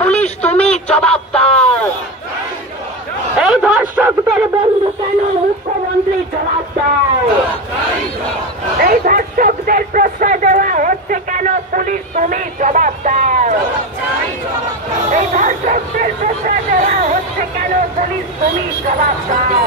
Police তুমি জবাব দাও। এই ধর্ষকদের বন্ধু কেন মুখ্যমন্ত্রী জবাব দাও। এই ধর্ষকদের প্রশ্রয় দেওয়া হচ্ছে কেন পুলিশ তুমি জবাব দাও। এই ধর্ষকদের প্রশ্রয় দেওয়া হচ্ছে কেন পুলিশ তুমি জবাব দাও।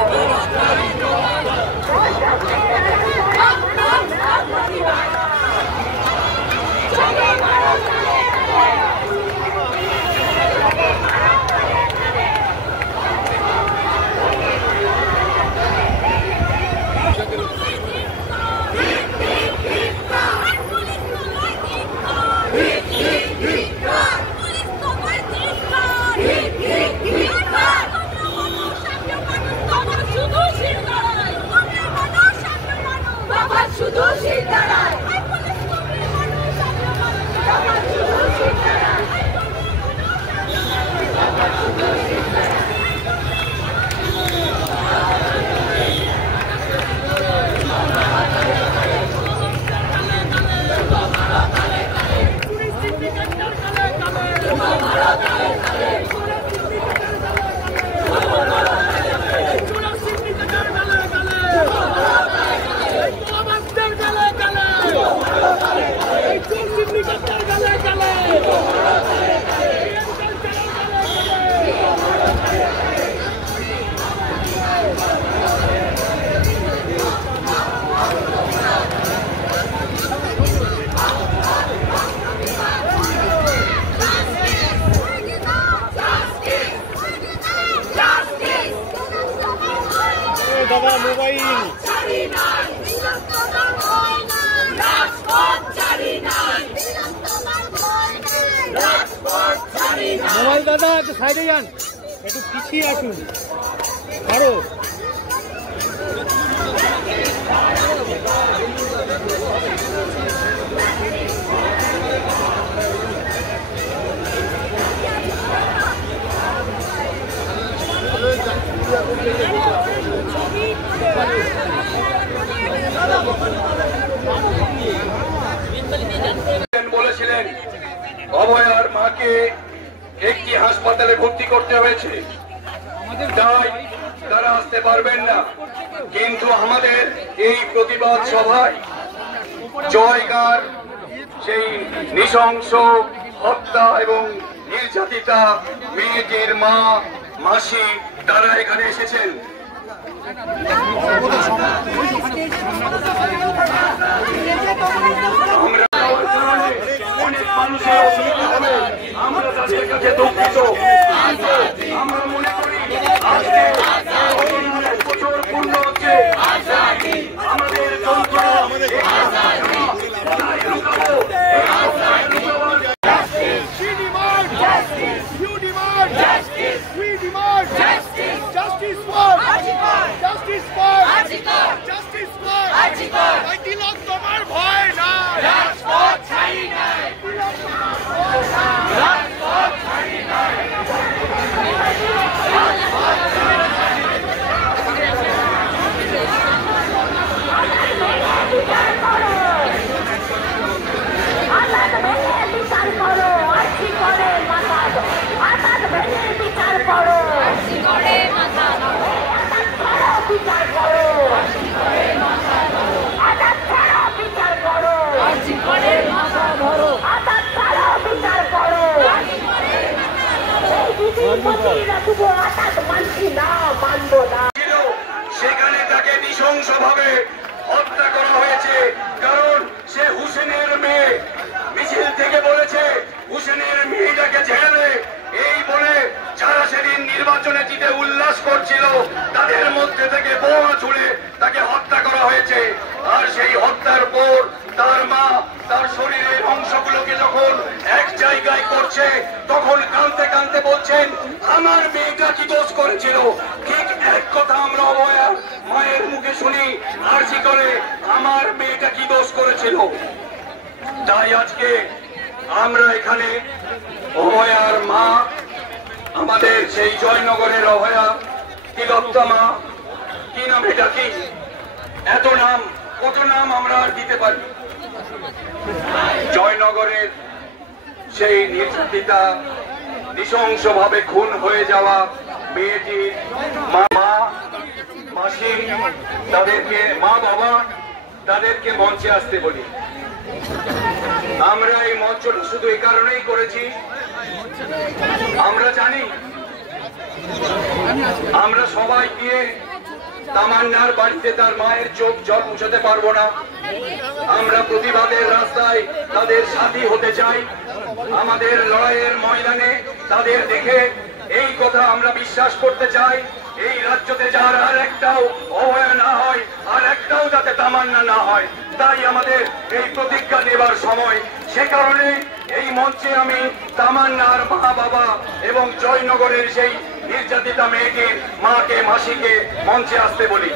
দাদা মোবাইল মোবাইল দাদা একটু সাইডে যান, একটু পিছিয়ে আসুন আরো। বলেছিলেন অভয়ার মাকে একটি হাসপাতালে ভর্তি করতে হয়েছে, তাই তারা আসতে পারবেন না। কিন্তু আমাদের এই প্রতিবাদ সভায় জয়গার সেই নৃশংস হত্যা এবং নির্যাতিতা মেয়েটির মা মাসি তারা এখানে এসেছেন। আমরা অনেক মানুষের অসুবিধা হবে, আমরা তাদের কাছে দুঃখিত। আমরা মনে করি আজকে 1 বছর পূর্ণ হচ্ছে আমাদের তোমার ভয় না, রাজপথ ছাড়ি নাই, রাজপথ ছাড়ি নাই। বিচার করো। নাচিতে উল্লাস করছিল তাদের মধ্যে থেকে বোমা ছুড়ে তাকে হত্যা করা হয়েছে। আর সেই হত্যার পর তার মা তার শরীরের অংশগুলোকে যখন এক জায়গায় করছে তখন কাঁদতে কাঁদতে বলছেন, আমার মেয়েটা কি দোষ করেছিল? ঠিক এক কথা আমরা অভয়ার মায়ের মুখে শুনি আরজি করে, আমার মেয়েটা কি দোষ করেছিল। তাই আজকে আমরা এখানে অভয়ার মা, আমাদের সেই জয়নগরের অভয়া তিলোত্তমা মা, কি নাম এটা, কি এত নাম, কত নাম আমরা আর দিতে পারি। জয়নগরের সেই নির্যাতিতা, নৃশংসভাবে খুন হয়ে যাওয়া মেয়েটির মা, মাসি, তাদেরকে, মা বাবা, তাদেরকে মঞ্চে আসতে বলি। আমরা এই মঞ্চটা শুধু এই কারণেই করেছি, আমরা জানি আমরা সবাই গিয়ে তামান্নার বাড়িতে তার মায়ের চোখ জল মুছাতে পারবো না। আমরা প্রতিবাদের রাস্তায় তাদের সাথী হতে চাই, আমাদের লড়াইয়ের ময়দানে তাদের দেখে এই কথা আমরা বিশ্বাস করতে চাই, এই রাজ্যতে যার আর একটাও অভয়া না হয়, আর একটাও যাতে তামান্না না হয়। তাই আমাদের এই প্রতিজ্ঞা নেবার সময়, সে কারণে এই মঞ্চে আমি তামান্নার মা বাবা এবং জয়নগরের সেই নির্যাতিতা মেয়েটির মাকে, মাসিকে মঞ্চে আসতে বলি।